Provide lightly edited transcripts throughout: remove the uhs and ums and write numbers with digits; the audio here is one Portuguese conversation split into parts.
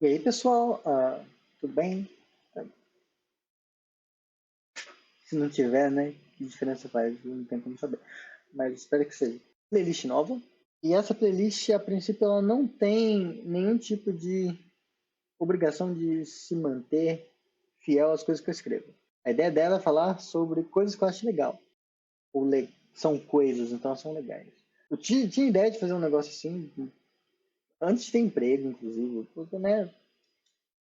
E aí, pessoal, tudo bem? Se não tiver, né? Que diferença faz? Não tem como saber. Mas espero que seja. Playlist nova. E essa playlist, a princípio, ela não tem nenhum tipo de obrigação de se manter fiel às coisas que eu escrevo. A ideia dela é falar sobre coisas que eu acho legal. São coisas, então são legais. Eu tinha ideia de fazer um negócio assim antes de ter emprego, inclusive. Porque, né?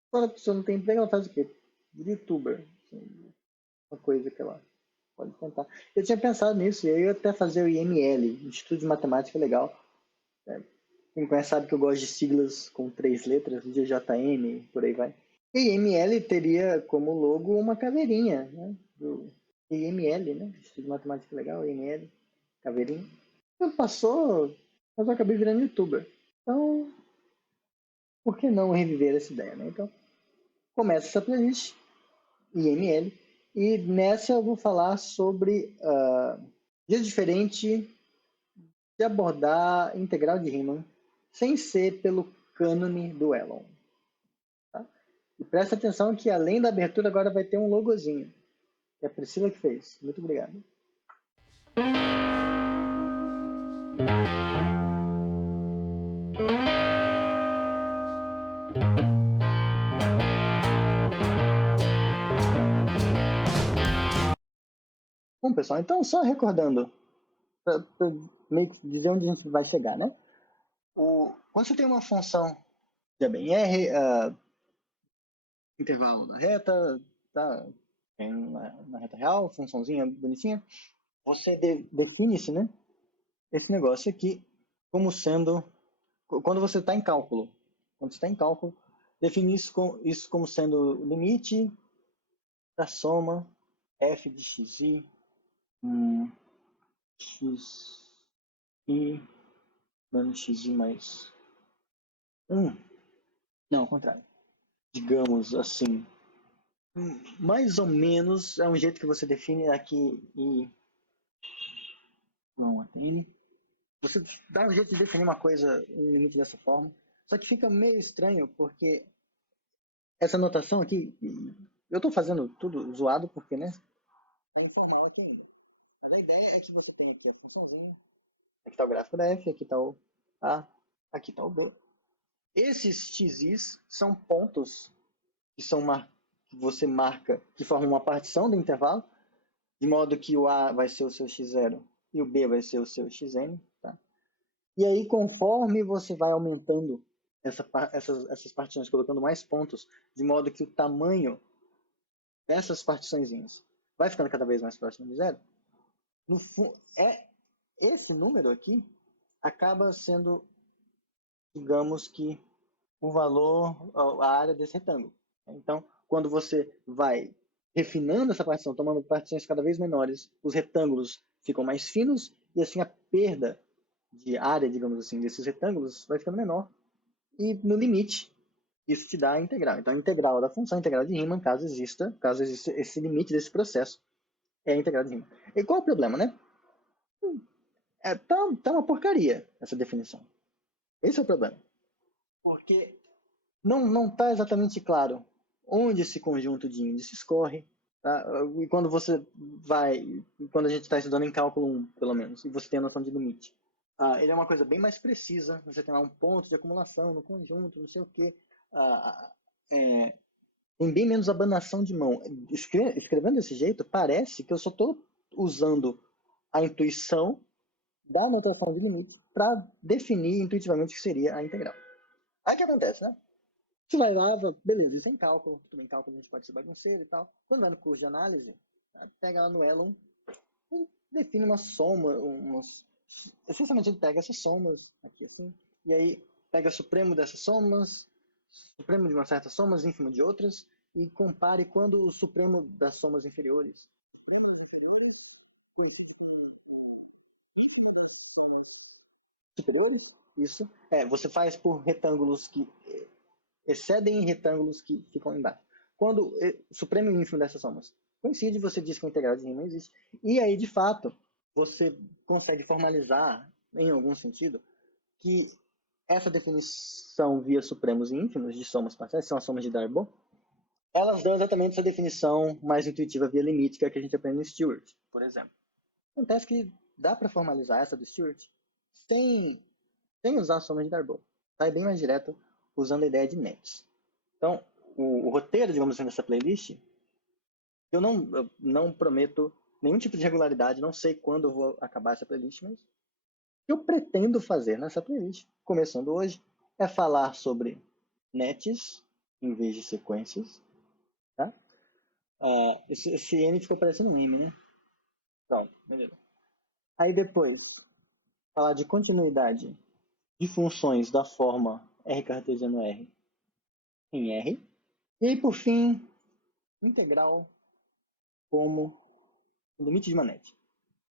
Quando a pessoa não tem emprego, ela faz o quê? De youtuber. Assim, uma coisa que ela pode tentar. Eu tinha pensado nisso, e aí eu ia até fazer o IML, Instituto de Matemática Legal. Quem me conhece sabe que eu gosto de siglas com 3 letras, DJM, por aí vai. E IML teria como logo uma caveirinha, né? Do IML, né? Instituto de Matemática Legal, IML, caveirinha. Então passou, mas eu acabei virando youtuber. Então, por que não reviver essa ideia, né? Então, começa essa playlist, IML, e nessa eu vou falar sobre jeito diferente de abordar integral de Riemann sem ser pelo cânone do Elon. Tá? E presta atenção que além da abertura agora vai ter um logozinho, que é a Priscila que fez. Muito obrigado. Bom, pessoal, então só recordando, para meio que dizer onde a gente vai chegar, né? Quando você tem uma função de bem R, intervalo na reta, tá? Na reta real, funçãozinha bonitinha, você define-se, né? Esse negócio aqui como sendo, quando você está em cálculo, define isso como sendo o limite da soma f de xi, xi menos xi mais 1. Não, ao contrário. Digamos assim, mais ou menos é um jeito que você define aqui e não atende. Você dá um jeito de definir uma coisa, um limite dessa forma, só que fica meio estranho porque essa notação aqui, eu estou fazendo tudo zoado porque, né, tá informal aqui ainda. Mas a ideia é que você tenha aqui a funçãozinha, aqui está o gráfico da f, aqui está o a, aqui está o b. Esses xis são pontos que são que você marca, que formam uma partição do intervalo, de modo que o a vai ser o seu x0 e o b vai ser o seu xn, tá? E aí, conforme você vai aumentando essas partições, colocando mais pontos, de modo que o tamanho dessas partiçõezinhas vai ficando cada vez mais próximo de zero, no esse número aqui acaba sendo, digamos que, o valor, a área desse retângulo. Então, quando você vai refinando essa partição, tomando partições cada vez menores, os retângulos ficam mais finos e assim a perda de área, digamos assim, desses retângulos vai ficando menor. E no limite, isso te dá a integral. Então, a integral da função, a integral de Riemann, caso exista esse limite desse processo, é a integral de Riemann. E qual é o problema, né? Tá uma porcaria essa definição. Esse é o problema. Porque não está exatamente claro onde esse conjunto de índices corre. Tá? E quando a gente está estudando em cálculo 1, pelo menos, e você tem a noção de limite, ele é uma coisa bem mais precisa. Você tem lá um ponto de acumulação no conjunto, não sei o quê. Tem bem menos abanação de mão. Escrevendo desse jeito, parece que eu só estou usando a intuição da notação de limite para definir intuitivamente o que seria a integral. Aí o que acontece, né? Você vai lá, beleza, isso é em cálculo, tudo em cálculo a gente pode ser bagunceiro e tal. Quando vai no curso de análise, pega lá no Elon e define uma soma, essencialmente ele pega essas somas aqui assim, e aí pega o supremo dessas somas, supremo de uma certa somas, ínfimo de outras, e compare quando o supremo das somas inferiores. Supremos inferiores coexiste com o ínfimo das somas superiores. Isso. Você faz por retângulos que excedem retângulos que ficam embaixo. Quando o supremo e ínfimo dessas somas coincide, você diz que a integral de Riemann existe. E aí, de fato, você consegue formalizar, em algum sentido, que essa definição via supremos e ínfimos de somas parciais, que são as somas de Darboux, elas dão exatamente essa definição mais intuitiva via limite, que é a que a gente aprende no Stewart, por exemplo. Acontece que dá para formalizar essa do Stewart sem usar a soma de Darboux. Sai bem mais direto usando a ideia de nets. Então, o roteiro, digamos assim, dessa playlist, eu não prometo nenhum tipo de regularidade, não sei quando eu vou acabar essa playlist, mas o que eu pretendo fazer nessa playlist, começando hoje, é falar sobre nets em vez de sequências. Tá? Esse N ficou parecendo um M, né? Pronto, beleza. Aí depois, falar de continuidade de funções da forma R cartesiano R em R. E aí, por fim, integral como limite de Manetti.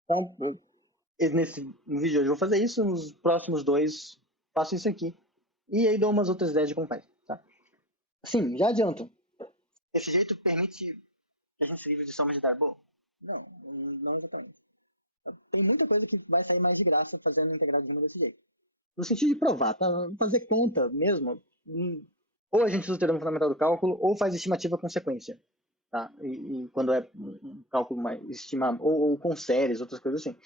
Então, nesse vídeo de hoje eu vou fazer isso, nos próximos dois faço isso aqui. E aí dou umas outras ideias de como faz. Tá? Sim, já adianto. Esse jeito permite que a gente se livre de somas de Darboux? Não, não exatamente. Tem muita coisa que vai sair mais de graça fazendo integral de número desse jeito. No sentido de provar, tá? Fazer conta mesmo. Ou a gente usa o teorema fundamental do cálculo, ou faz estimativa com sequência. Tá? E quando é um cálculo mais estimado, ou com séries, outras coisas assim.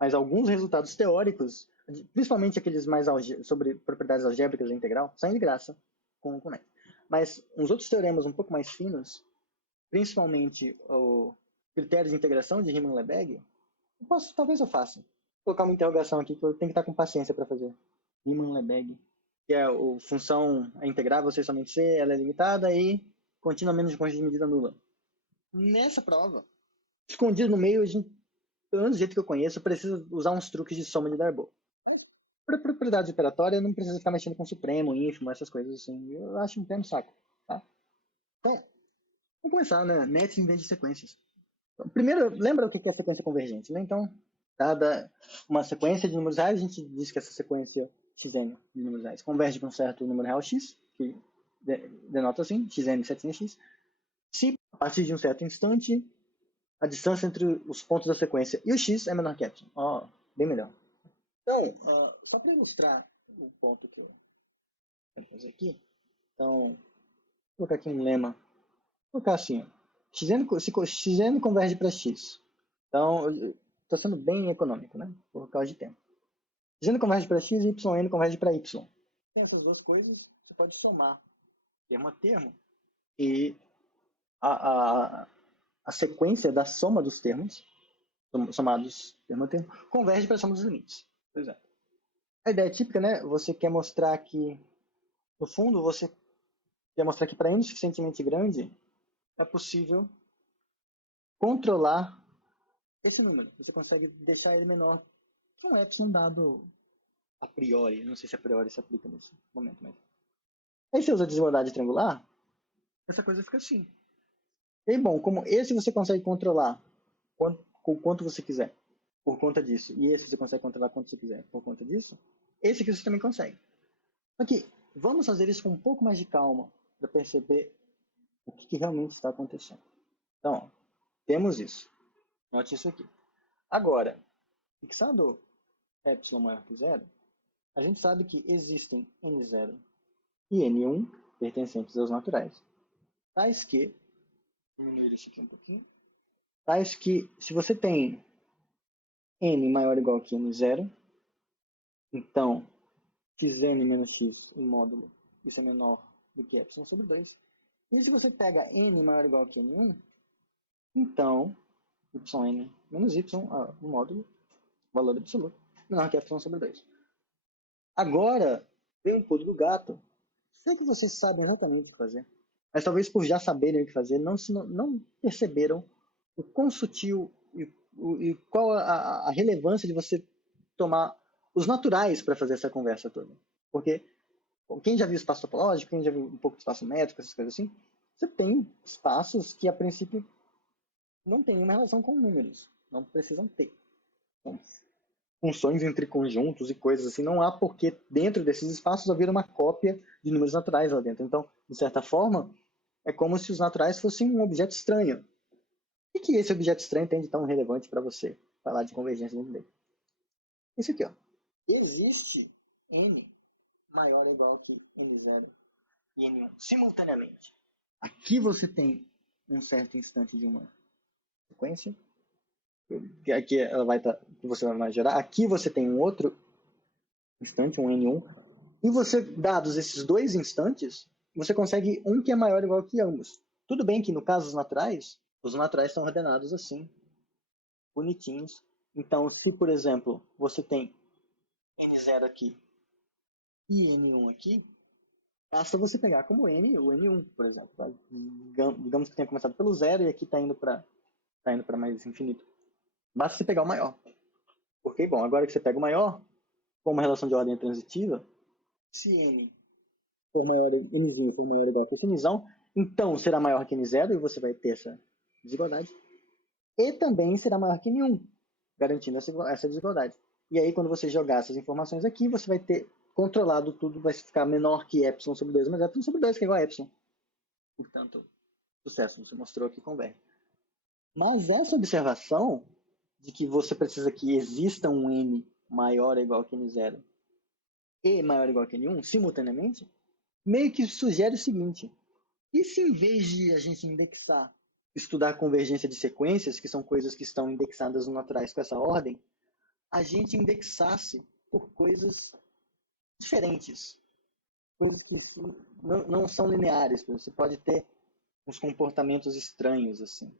Mas alguns resultados teóricos, principalmente aqueles mais sobre propriedades algébricas da integral, saem de graça com o Connect. Mas uns outros teoremas um pouco mais finos, principalmente o critério de integração de Riemann-Lebesgue, talvez eu faça. Vou colocar uma interrogação aqui que eu tenho que estar com paciência para fazer. Riemann-Lebesgue, que é a função é integrável, você somente C, ela é limitada e contínua menos de conjunto de medida nula. Nessa prova, escondido no meio, a gente, pelo menos do jeito que eu conheço, precisa usar uns truques de soma de Darboux. Mas, para propriedade operatória, não precisa ficar mexendo com supremo, ínfimo, essas coisas assim. Eu acho um pé no saco. Tá? Então, vamos começar, né? Nets em vez de sequências. Então, primeiro, lembra o que é sequência convergente, né? Então, dada uma sequência de números reais, a gente diz que essa sequência xn de números reais converge para um certo número real x, que denota assim, xn setinha x, se a partir de um certo instante a distância entre os pontos da sequência e o x é menor que epsilon. Bem melhor. Então, só para ilustrar o ponto que eu quero fazer aqui, então, vou colocar aqui um lema. Vou colocar assim, se xn converge para x. Então, estou sendo bem econômico, né? Por causa de tempo. Xn converge para x e yn converge para y. Tem essas duas coisas, você pode somar termo a termo e a sequência da soma dos termos, somados termo a termo, converge para a soma dos limites. Por exemplo. A ideia é típica, né? Você quer mostrar que, no fundo, você quer mostrar que para n suficientemente grande, é possível controlar esse número. Você consegue deixar ele menor que um epsilon dado a priori. Não sei se a priori se aplica nesse momento, mas... Aí você usa a desigualdade triangular, essa coisa fica assim. E bom, como esse você consegue controlar com quanto você quiser, por conta disso, e esse você consegue controlar quanto você quiser, por conta disso, esse aqui você também consegue. Aqui, vamos fazer isso com um pouco mais de calma, para perceber o que realmente está acontecendo. Então, ó, temos isso. Note isso aqui. Agora, fixado epsilon maior que zero, a gente sabe que existem n0 e n1 pertencentes aos naturais, tais que, vou diminuir isso aqui um pouquinho, tais que se você tem n maior ou igual que n0, então xn menos x em módulo, isso é menor do que epsilon sobre 2. E se você pega n maior ou igual que n1, então yn menos y, o módulo, valor absoluto, menor que epsilon sobre 2. Agora, vem um pulo do gato. Sei que vocês sabem exatamente o que fazer, mas talvez por já saberem o que fazer, não perceberam o quão sutil e qual a relevância de você tomar os naturais para fazer essa conversa toda. Porque quem já viu espaço topológico, quem já viu um pouco de espaço métrico, essas coisas assim, você tem espaços que a princípio não tem nenhuma relação com números, não precisam ter. Então, funções entre conjuntos e coisas assim, não há porque dentro desses espaços haver uma cópia de números naturais lá dentro. Então, de certa forma, é como se os naturais fossem um objeto estranho. O que esse objeto estranho tem de tão relevante para você falar de convergência dentro dele? Isso aqui, ó. Existe N maior ou igual que N0 e N1 simultaneamente. Aqui você tem um certo instante de uma sequência, que aqui ela vai estar, que você vai gerar. Aqui você tem um outro instante, um N1, e você, dados esses dois instantes, você consegue um que é maior ou igual que ambos. Tudo bem que no caso os naturais são ordenados assim, bonitinhos. Então, se, por exemplo, você tem N0 aqui e N1 aqui, basta você pegar como N o N1, por exemplo. Tá? Digamos que tenha começado pelo zero e aqui está indo para mais infinito. Basta você pegar o maior. Ok? Bom, agora que você pega o maior, com uma relação de ordem transitiva, se N for maior, Nzinho for maior ou igual que esse Nzão, então será maior que N0 e você vai ter essa desigualdade. E também será maior que N1, garantindo essa desigualdade. E aí, quando você jogar essas informações aqui, você vai ter controlado tudo, vai ficar menor que epsilon sobre 2, mas epsilon sobre 2 que é igual a epsilon. Portanto, sucesso, você mostrou que converge. Mas essa observação de que você precisa que exista um n maior ou igual que n0 e maior ou igual que n1 simultaneamente, meio que sugere o seguinte: e se em vez de a gente indexar, estudar a convergência de sequências, que são coisas que estão indexadas no naturais com essa ordem, a gente indexasse por coisas diferentes, coisas que não são lineares, você pode ter uns comportamentos estranhos assim,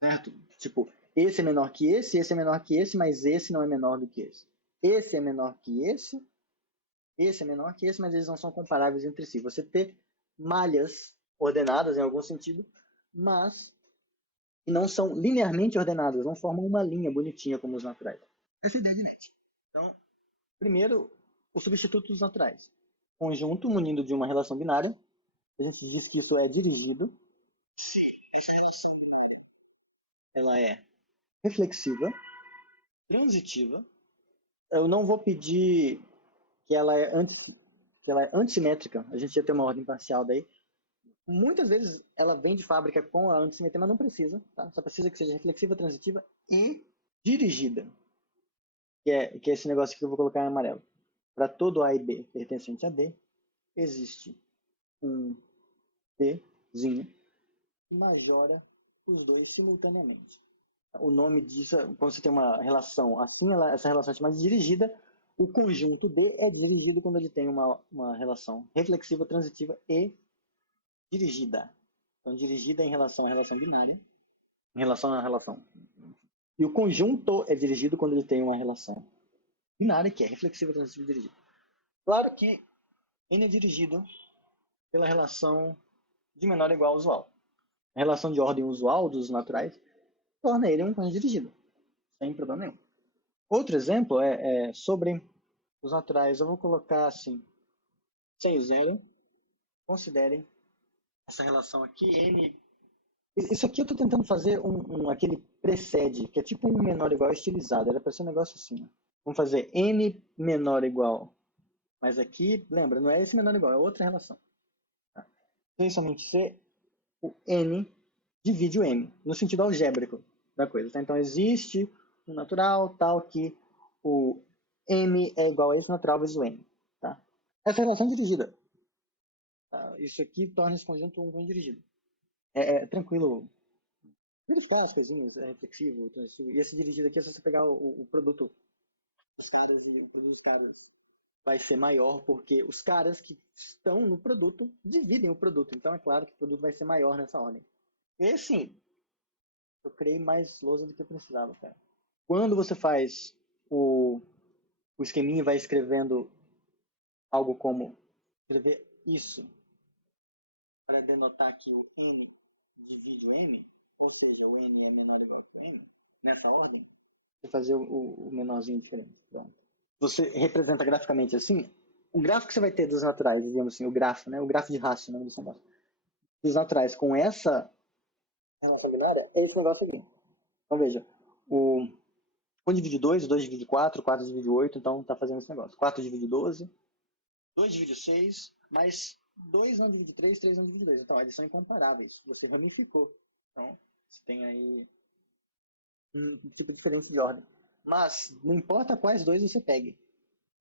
certo? Tipo, esse é menor que esse é menor que esse, mas esse não é menor do que esse. Esse é menor que esse é menor que esse, mas eles não são comparáveis entre si. Você ter malhas ordenadas em algum sentido, mas não são linearmente ordenadas, não formam uma linha bonitinha como os naturais. Essa é a ideia de net. Então, primeiro, o substituto dos naturais. Conjunto munido de uma relação binária. A gente diz que isso é dirigido se ela é reflexiva, transitiva. Eu não vou pedir que ela é antissimétrica. A gente ia ter uma ordem parcial daí. Muitas vezes ela vem de fábrica com a antissimetria, mas não precisa. Tá? Só precisa que seja reflexiva, transitiva e dirigida. Que é esse negócio que eu vou colocar em amarelo. Para todo A e B pertencente a D, existe um Dzinho que majora os dois simultaneamente. O nome disso, quando você tem uma relação assim, essa relação é chamada de dirigida. O conjunto D é dirigido quando ele tem uma relação reflexiva, transitiva e dirigida. Então, dirigida em relação à relação binária, em relação à relação. E o conjunto é dirigido quando ele tem uma relação binária, que é reflexiva, transitiva e dirigida. Claro que N é dirigido pela relação de menor ou igual usual. A relação de ordem usual dos naturais torna ele um conjunto dirigido, sem problema nenhum. Outro exemplo é sobre os naturais. Eu vou colocar assim, sem o zero. Considerem essa relação aqui, N. Isso aqui eu estou tentando fazer aquele precede, que é tipo um menor ou igual estilizado. Era para ser um negócio assim. Ó. Vamos fazer N menor ou igual. Mas aqui, lembra, não é esse menor ou igual, é outra relação. Tá? Sem somente ser o N divide o M, no sentido algébrico da coisa. Tá? Então, existe um natural tal que o M é igual a esse natural vezes o N. Tá? Essa relação é dirigida. Tá? Isso aqui torna esse conjunto um conjunto dirigido. É tranquilo. Pelos cascazinhos, é reflexivo, transitivo. E esse dirigido aqui é só você pegar o produto dos caras e o produto dos caras vai ser maior porque os caras que estão no produto dividem o produto. Então é claro que o produto vai ser maior nessa ordem. E assim, eu criei mais lousa do que eu precisava, cara. Quando você faz o esqueminha e vai escrevendo algo como escrever isso para denotar que o n divide o m, ou seja, o n é menor ou igual a m, nessa ordem, você fazer o menorzinho diferente. Pronto. Você representa graficamente assim, o gráfico que você vai ter dos naturais, digamos assim, o grafo, né? O grafo de Hasse, o nome desse negócio. Dos naturais com essa relação binária é esse negócio aqui. Então veja, o 1 divide 2, 2 divide 4, 4 divide 8, então está fazendo esse negócio. 4 divide 12, 2 divide 6, mas 2 não divide 3, 3 não divide 2. Então, eles são incomparáveis. Você ramificou. Então, você tem aí um tipo de diferença de ordem. Mas, não importa quais dois você pegue,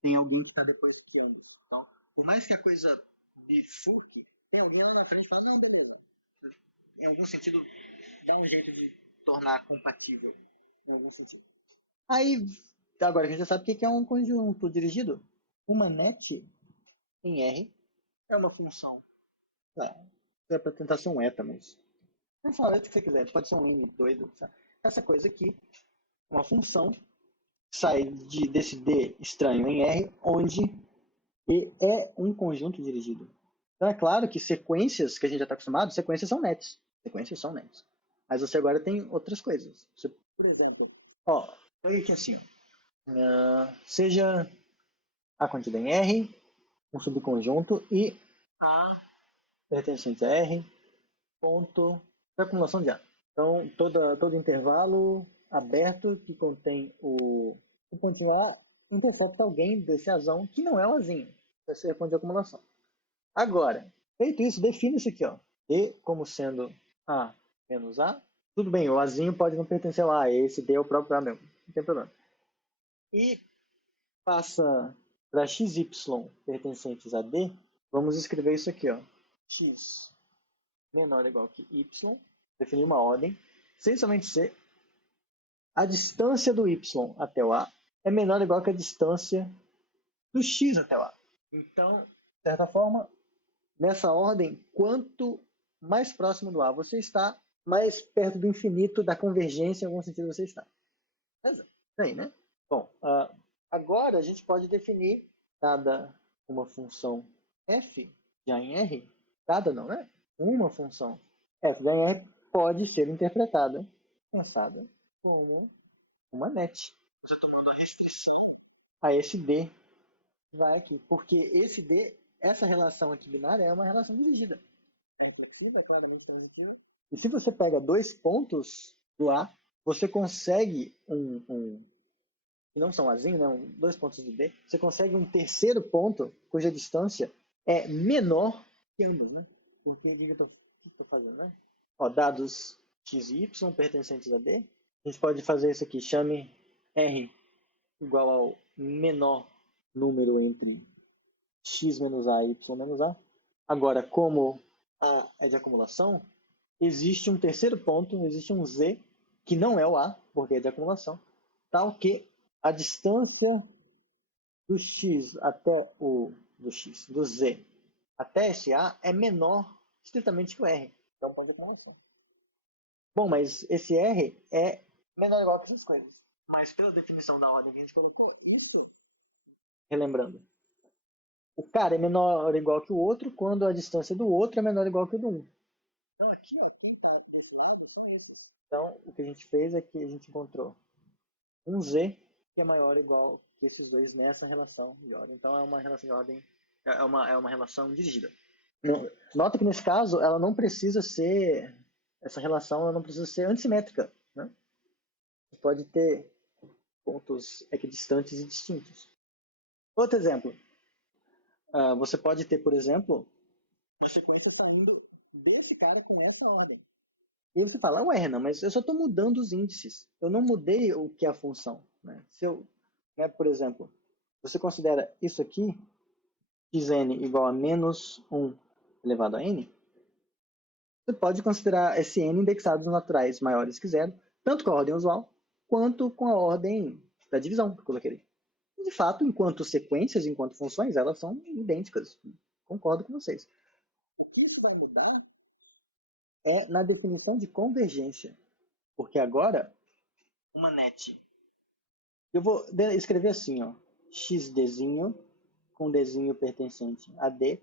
tem alguém que está depois de ambos. Então, Por mais que a coisa bifurque, tem alguém lá na frente que fala, não, beleza. Em algum sentido, dá um jeito de tornar compatível. Em algum sentido. Aí, agora que a gente já sabe o que é um conjunto dirigido, uma net em R é uma função. É para tentar ser um eta, mas. Pode falar o que você quiser, pode ser um N doido. Sabe? Essa coisa aqui, uma função, sai desse D estranho em R, onde E é um conjunto dirigido. Então é claro que sequências que a gente já está acostumado, sequências são nets. Sequências são nets. Mas você agora tem outras coisas. Você, por exemplo, ó, olha aqui assim, ó. Seja a contida em R, um subconjunto, e A pertencente a R, ponto, acumulação de A. Então, todo intervalo aberto que contém o pontinho A intercepta alguém desse azão que não é o azinho. Vai ser a ponto de acumulação. Agora, feito isso, define isso aqui, ó. D como sendo A menos A. Tudo bem, o Azinho pode não pertencer ao A, esse D é o próprio A mesmo, não tem problema. E passa para XY pertencentes a D, vamos escrever isso aqui, ó. X menor ou igual que Y, definir uma ordem, sem somente ser a distância do Y até o A é menor ou igual que a distância do X até o A. Então, de certa forma, nessa ordem, quanto mais próximo do A você está, mais perto do infinito da convergência em algum sentido você está. Beleza? Bem, né? Bom, agora a gente pode definir, dada uma função f já em R, dada não, né? Uma função f já em R pode ser interpretada, pensada como uma net. Você tomando a restrição a esse D vai aqui, porque esse D, essa relação aqui binária é uma relação dirigida. É reflexiva, claramente transitiva. E se você pega dois pontos do A, você consegue que não são azinho, né? Dois pontos do B, você consegue um terceiro ponto cuja distância é menor que ambos, né? Porque o que eu estou fazendo, né? Ó, dados x e y pertencentes a D, a gente pode fazer isso aqui, chame R igual ao menor número entre x menos a e y menos a. Agora, como A é de acumulação, existe um terceiro ponto, existe um Z, que não é o A, porque é de acumulação, tal que a distância do X até do Z até esse A é menor estritamente que o R. Então, ponto de acumulação. Bom, mas esse R é menor ou igual que essas coisas. Mas pela definição da ordem que a gente colocou, isso, relembrando, o cara é menor ou igual que o outro quando a distância do outro é menor ou igual que o do 1. Então aqui, ó, quem está desse lado são esses. Então o que a gente fez é que a gente encontrou um Z que é maior ou igual que esses dois nessa relação de ordem. Então é uma relação de ordem, é uma relação dirigida. Nota que nesse caso ela não precisa ser, essa relação ela não precisa ser antissimétrica, né? Você pode ter pontos equidistantes e distintos. Outro exemplo, você pode ter, por exemplo, uma sequência saindo desse cara com essa ordem. E você fala, ué, Renan, mas eu só estou mudando os índices. Eu não mudei o que é a função. Né? Se eu, né, por exemplo, você considera isso aqui, xn igual a menos 1 elevado a n, você pode considerar esse n indexados naturais maiores que zero, tanto com a ordem usual, quanto com a ordem da divisão que eu coloquei ali. De fato, enquanto sequências, enquanto funções, elas são idênticas. Concordo com vocês. O que isso vai mudar é na definição de convergência. Porque agora, uma net. Eu vou escrever assim, ó, xdzinho com dzinho pertencente a D,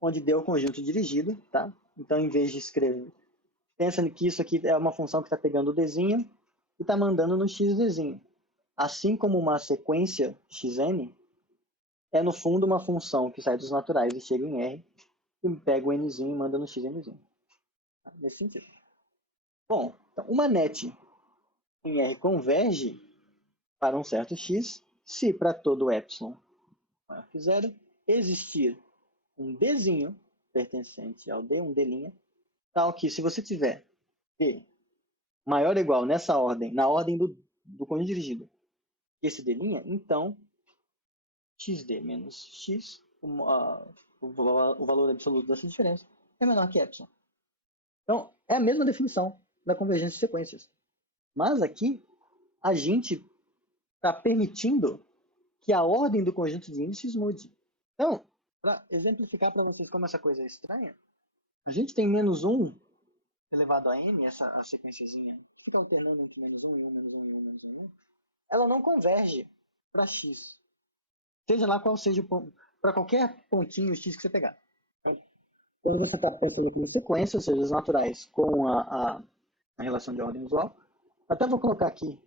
onde D é o conjunto dirigido, tá? Então, em vez de escrever, pensa que isso aqui é uma função que está pegando o dzinho e está mandando no xdzinho. Assim como uma sequência xn é, no fundo, uma função que sai dos naturais e chega em R e pega o nzinho e manda no xnzinho. Tá? Nesse sentido. Bom, então, uma net em R converge para um certo x se para todo epsilon maior que zero existir um dzinho pertencente ao D, um D', tal que se você tiver D maior ou igual nessa ordem, na ordem do conjunto dirigido, esse D', então xd menos x o valor absoluto dessa diferença é menor que epsilon. Então, é a mesma definição da convergência de sequências. Mas aqui, a gente está permitindo que a ordem do conjunto de índices mude. Então, para exemplificar para vocês como essa coisa é estranha, a gente tem menos 1 elevado a n, a sequenciazinha, que fica alternando entre menos 1 e 1, menos 1 e 1, menos 1 e 1, ela não converge para x. Seja lá qual seja o ponto, para qualquer pontinho x que você pegar. Quando você está pensando como sequência, ou seja, os naturais com a relação de ordem usual, até vou colocar aqui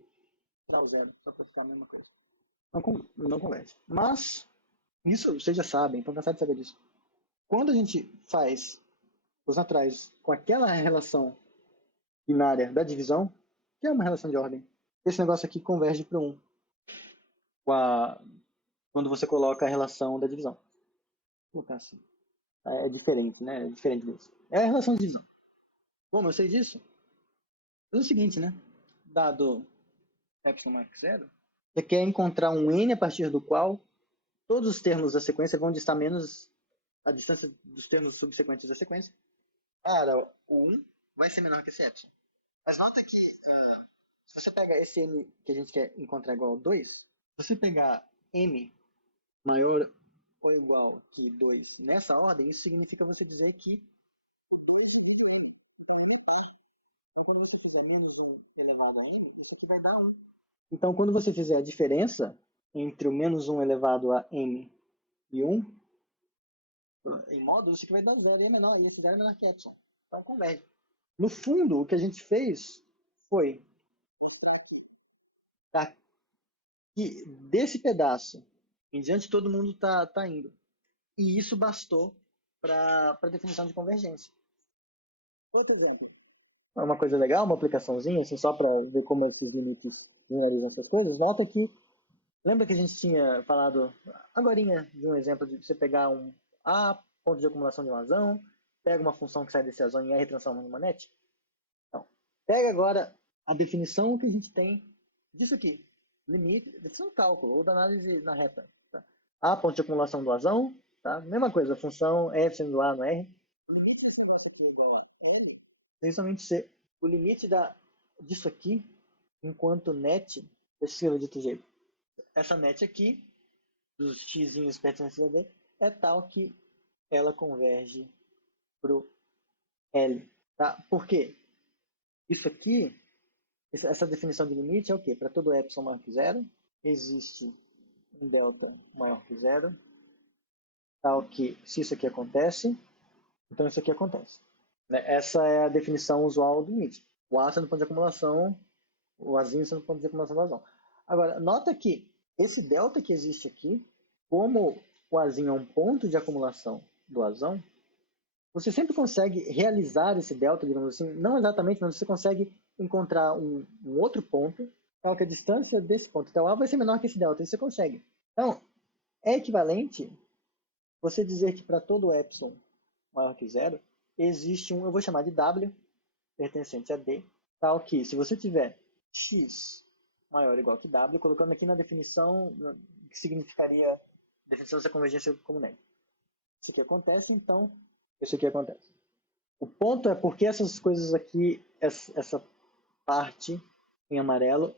para o zero, só para ficar a mesma coisa. Não converge. Mas, isso vocês já sabem, estão cansados de saber disso. Quando a gente faz os naturais com aquela relação binária da divisão, que é uma relação de ordem, esse negócio aqui converge para 1. Quando você coloca a relação da divisão. Vou colocar assim. É diferente, né? É diferente disso. É a relação de divisão. Como eu sei disso? É o seguinte, né? Dado epsilon maior que zero, você quer encontrar um n a partir do qual todos os termos da sequência vão distar menos a distância dos termos subsequentes da sequência. Para o 1 vai ser menor que esse epsilon. Mas nota que se você pega esse n que a gente quer encontrar igual a 2, se você pegar m maior ou igual que 2 nessa ordem, isso significa você dizer que então, quando você fizer menos 1 elevado a 1, isso aqui vai dar 1. Então, quando você fizer a diferença entre o menos 1 elevado a m e 1, em módulo, isso aqui vai dar 0 e é menor, e esse 0 é menor que epsilon. Então, converge. No fundo, o que a gente fez foi que desse pedaço em diante todo mundo tá indo. E isso bastou para a definição de convergência. Outro exemplo. É uma coisa legal, uma aplicaçãozinha, assim, só para ver como esses limites generalizam essas coisas. Nota que, lembra que a gente tinha falado agorinha de um exemplo de você pegar um A, ponto de acumulação de um azão, pega uma função que sai desse azão em R e transforma em uma net? Então, pega agora a definição que a gente tem disso aqui. Limite, definição de cálculo, ou da análise na reta. Tá? A, ponto de acumulação do azão, tá? Mesma coisa, a função f sendo A no R. O limite desse negócio aqui é igual a L, principalmente ser o limite disso aqui, enquanto net, eu escrevo de outro jeito. Essa net aqui, dos xzinhos pertencentes a D, é tal que ela converge para o L. Tá? Por quê? Isso aqui, essa definição de limite é o quê? Para todo epsilon maior que zero, existe um delta maior que zero, tal que, se isso aqui acontece, então isso aqui acontece. Essa é a definição usual do limite. O A sendo ponto de acumulação, o Azinho sendo ponto de acumulação do Azão. Agora, nota que esse delta que existe aqui, como o Azinho é um ponto de acumulação do Azão, você sempre consegue realizar esse delta, digamos assim, não exatamente, mas você consegue encontrar um outro ponto, tal que a distância desse ponto até o A vai ser menor que esse delta, e você consegue. Então, é equivalente você dizer que para todo epsilon maior que zero, existe eu vou chamar de W, pertencente a D, tal que se você tiver x maior ou igual que W, colocando aqui na definição, que significaria a definição dessa convergência como neg. Isso aqui acontece, então isso aqui acontece. O ponto é porque essas coisas aqui, essa parte em amarelo,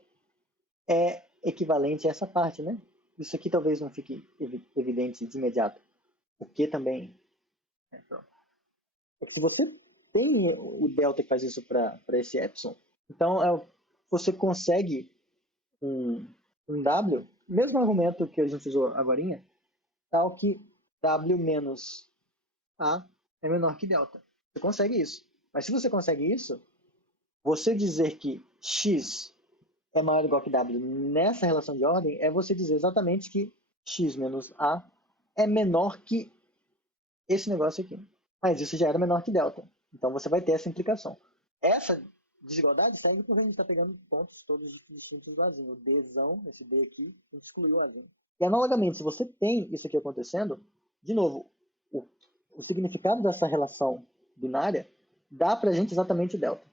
é equivalente a essa parte, né? Isso aqui talvez não fique evidente de imediato. O que também é que se você tem o delta que faz isso para esse epsilon, então você consegue um W, mesmo argumento que a gente usou agora, tal que W menos A é menor que delta. Você consegue isso. Mas se você consegue isso, você dizer que X é maior ou igual que W nessa relação de ordem é você dizer exatamente que X menos A é menor que esse negócio aqui. Mas isso já era menor que delta. Então você vai ter essa implicação. Essa desigualdade segue porque a gente está pegando pontos todos distintos do Azinho. O Dzão, esse D aqui, a gente excluiu o Azinho. E analogamente, se você tem isso aqui acontecendo, de novo, o significado dessa relação binária dá para a gente exatamente o delta.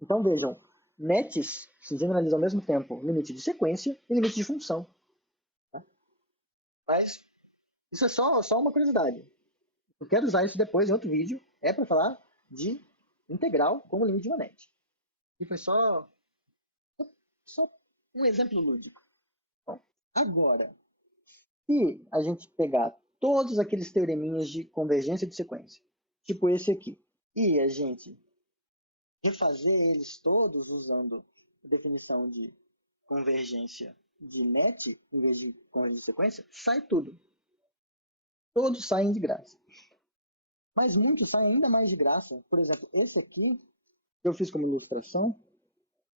Então vejam, nets se generalizam ao mesmo tempo limite de sequência e limite de função. Tá? Mas Isso é só uma curiosidade. Eu quero usar isso depois em outro vídeo. É para falar de integral como limite de uma net. E foi só um exemplo lúdico. Bom, agora, se a gente pegar todos aqueles teoreminhas de convergência de sequência, tipo esse aqui, e a gente refazer eles todos usando a definição de convergência de net em vez de convergência de sequência, sai tudo. Todos saem de graça. Mas muitos saem ainda mais de graça. Por exemplo, esse aqui, que eu fiz como ilustração,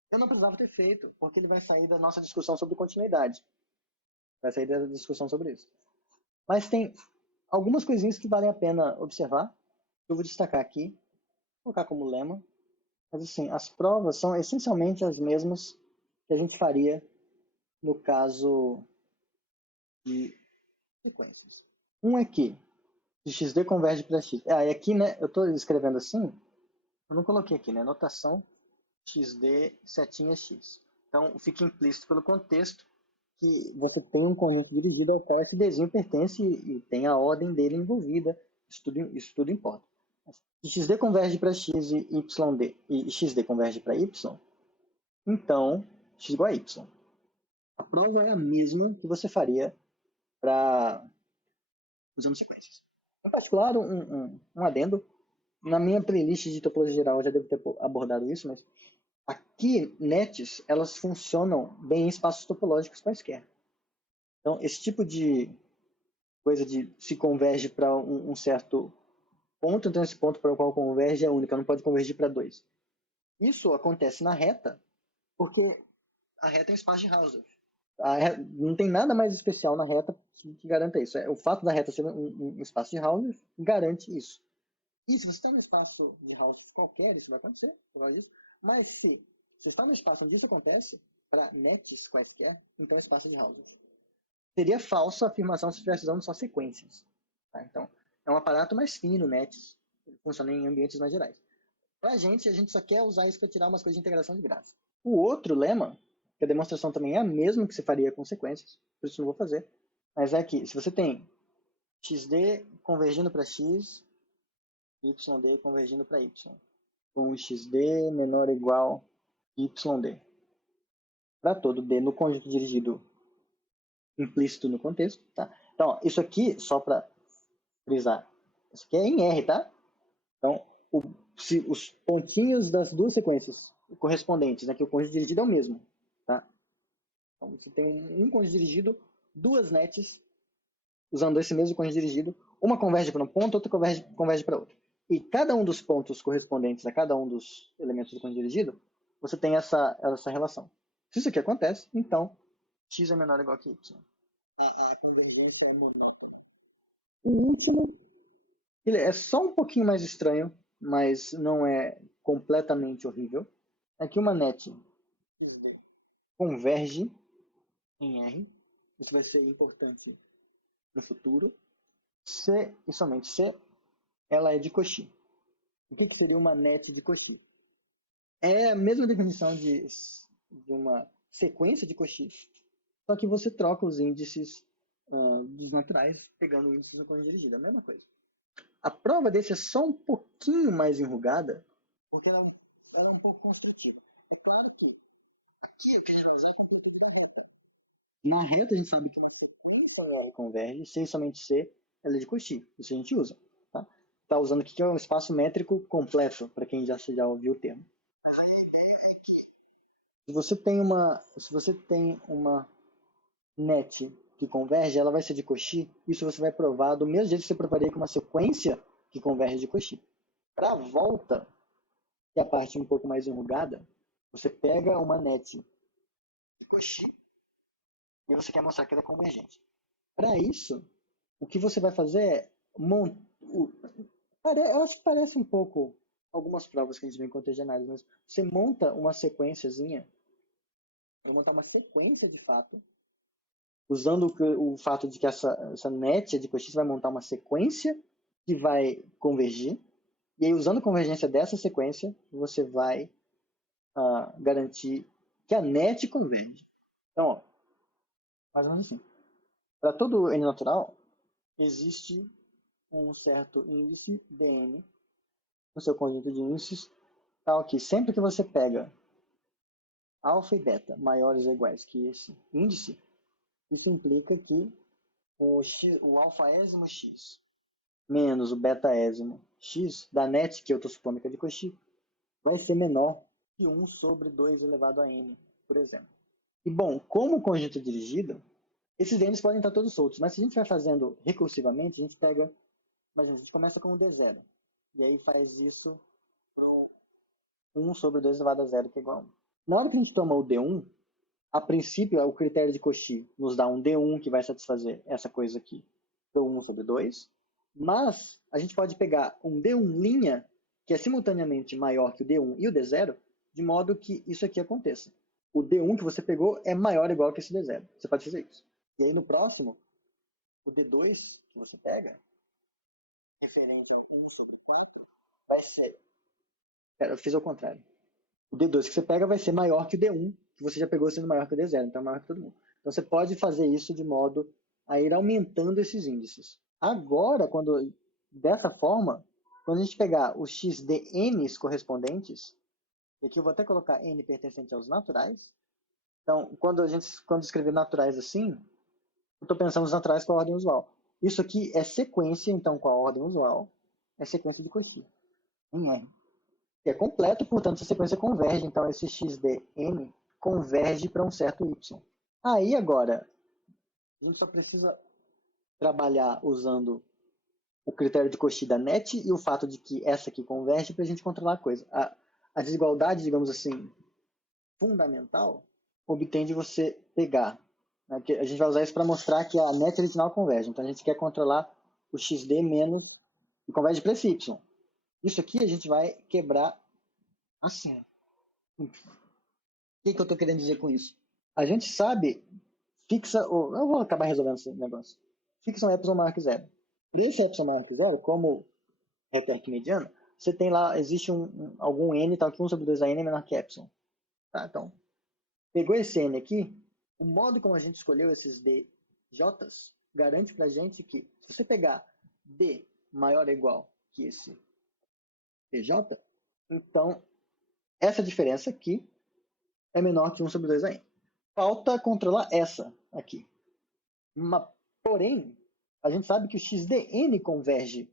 eu não precisava ter feito, porque ele vai sair da nossa discussão sobre continuidade. Vai sair da discussão sobre isso. Mas tem algumas coisinhas que valem a pena observar. Eu vou destacar aqui, colocar como lema. Mas assim, as provas são essencialmente as mesmas que a gente faria no caso de sequências. Um aqui, de xd converge para x. E aqui, né, eu estou escrevendo assim, eu não coloquei aqui, né, notação xd setinha x. Então, fica implícito pelo contexto que você tem um conjunto dirigido ao qual xdzinho pertence e tem a ordem dele envolvida. Isso tudo importa. Se xd converge para x e yd e xd converge para y, então x igual a y. A prova é a mesma que você faria para usando sequências. Em particular, um adendo. Na minha playlist de topologia geral, eu já devo ter abordado isso, mas aqui, nets, elas funcionam bem em espaços topológicos quaisquer. Então, esse tipo de coisa de se converge para um certo ponto, então esse ponto para o qual converge é único, não pode convergir para dois. Isso acontece na reta, porque a reta é um espaço de Hausdorff. Não tem nada mais especial na reta que garanta isso. O fato da reta ser um espaço de Hausdorff garante isso. E se você está no espaço de Hausdorff qualquer, isso vai acontecer por causa disso. Mas se você está no espaço onde isso acontece, para nets quaisquer, então é espaço de Hausdorff. Seria falsa a afirmação se estivesse usando só sequências. Tá? Então, é um aparato mais fino, nets. Ele funciona em ambientes mais gerais. Para a gente só quer usar isso para tirar umas coisas de integração de graça. O outro lema, que a demonstração também é a mesma que você faria com sequências, por isso não vou fazer, mas é que se você tem xd convergindo para x, yd convergindo para y, com xd menor ou igual yd, para todo d no conjunto dirigido implícito no contexto, tá? Então, isso aqui, só para frisar, isso aqui é em R, tá? Então, se os pontinhos das duas sequências correspondentes, né, que o conjunto dirigido é o mesmo, tá? Então, você tem um conjunto dirigido, duas nets, usando esse mesmo conjunto dirigido, uma converge para um ponto, outra converge para outro. E cada um dos pontos correspondentes a cada um dos elementos do conjunto dirigido, você tem essa relação. Se isso aqui acontece, então x é menor ou igual que y. A convergência é monótona. O último, ele é só um pouquinho mais estranho, mas não é completamente horrível. É que uma net converge em R. Isso vai ser importante no futuro. Se e somente se ela é de Cauchy. O que seria uma net de Cauchy? É a mesma definição de uma sequência de Cauchy, só que você troca os índices dos naturais, pegando o índice do conjunto dirigido, a mesma coisa. A prova desse é só um pouquinho mais enrugada, porque ela é um pouco construtiva. É claro que aqui eu quero usar o ponto de uma reta. Na reta a gente sabe que uma frequência converge, se e somente se ela é de Cauchy. Isso a gente usa. Tá usando aqui que é um espaço métrico completo, para quem já ouviu o termo. Mas a ideia é que se você tem uma net que converge, ela vai ser de Cauchy. Isso você vai provar do mesmo jeito que você provaria com uma sequência que converge de Cauchy. Para a volta, que é a parte um pouco mais enrugada, você pega uma net de Cauchy e você quer mostrar que ela é convergente. Para isso, o que você vai fazer é eu acho que parece um pouco algumas provas que a gente vê em contexto de análise, mas você monta uma sequenciazinha, vai montar uma sequência de fato, usando o fato de que essa net de Cauchy vai montar uma sequência que vai convergir, e aí usando a convergência dessa sequência, você vai garantir que a net converge. Então, ó, mais ou menos assim. Para todo N natural, existe um certo índice dn no seu conjunto de índices, tal que sempre que você pega alfa e beta maiores ou iguais que esse índice, isso implica que o alfaésimo x menos o betaésimo x da net, que eu estou supondo que é de Cauchy, vai ser menor que 1 sobre 2 elevado a n, por exemplo. E, bom, como o conjunto é dirigido, esses n's podem estar todos soltos, mas se a gente vai fazendo recursivamente, a gente pega, imagina, a gente começa com o d0, e aí faz isso para 1 sobre 2 elevado a 0, que é igual a 1. Na hora que a gente toma o d1, a princípio, o critério de Cauchy nos dá um d1 que vai satisfazer essa coisa aqui, por 1 sobre 2, mas a gente pode pegar um d1', que é simultaneamente maior que o d1 e o d0, de modo que isso aqui aconteça. O d1 que você pegou é maior ou igual que esse d0. Você pode fazer isso. E aí no próximo, o d2 que você pega, referente ao 1 sobre 4, vai ser... Pera, eu fiz ao contrário. O d2 que você pega vai ser maior que o d1, que você já pegou sendo maior que o d0, então é maior que todo mundo. Então você pode fazer isso de modo a ir aumentando esses índices. Agora, dessa forma, quando a gente pegar os xdn's correspondentes, e aqui eu vou até colocar n pertencente aos naturais, então quando escrever naturais assim, eu estou pensando nos naturais com a ordem usual. Isso aqui é sequência, então, com a ordem usual, é sequência de Cauchy, em R. Que é completo, portanto, essa sequência converge, então esse xdn converge para um certo y. Aí, agora, a gente só precisa trabalhar usando o critério de Cauchy da net e o fato de que essa aqui converge para a gente controlar a coisa. A desigualdade, digamos assim, fundamental, obtém de você pegar. Né, que a gente vai usar isso para mostrar que a net original converge. Então, a gente quer controlar o xd menos e converge para esse y. Isso aqui a gente vai quebrar assim. O que eu estou querendo dizer com isso? A gente sabe, eu vou acabar resolvendo esse negócio. Fixa um epsilon maior que zero. Para esse epsilon maior que zero, como reperque mediano, você tem lá, existe algum n, tal que 1 sobre 2 a n é menor que epsilon. Tá? Então, pegou esse n aqui, o modo como a gente escolheu esses dj's garante pra gente que, se você pegar d maior ou igual que esse dj, então, essa diferença aqui é menor que 1 sobre 2 a n. Falta controlar essa aqui. Porém, a gente sabe que o xdn converge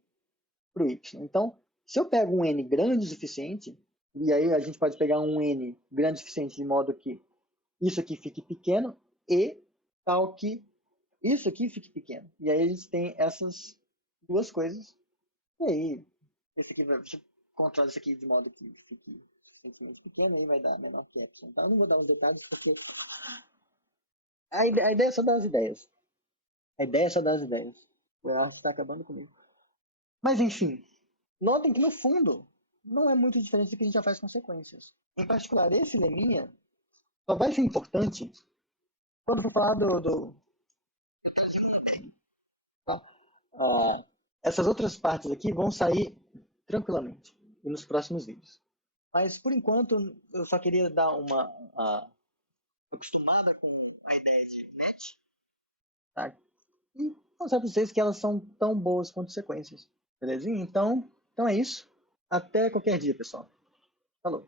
para o y. Então, se eu pego um n grande o suficiente, e aí a gente pode pegar um n grande o suficiente de modo que isso aqui fique pequeno e tal que isso aqui fique pequeno. E aí a gente tem essas duas coisas. E aí, esse aqui vai controlar isso aqui de modo que fique muito pequeno, aí vai dar menor que epsilon. Então, eu não vou dar os detalhes porque a ideia é só dar as ideias. A ideia é só dar as ideias. O arte está acabando comigo. Mas enfim, notem que no fundo não é muito diferente do que a gente já faz com sequências. Em particular, esse leminha só vai ser importante quando for falar do tá? Essas outras partes aqui vão sair tranquilamente e nos próximos vídeos. Mas por enquanto eu só queria dar uma acostumada com a ideia de net, tá? E mostrar para vocês que elas são tão boas quanto sequências. Belezinha? Então é isso. Até qualquer dia, pessoal. Falou.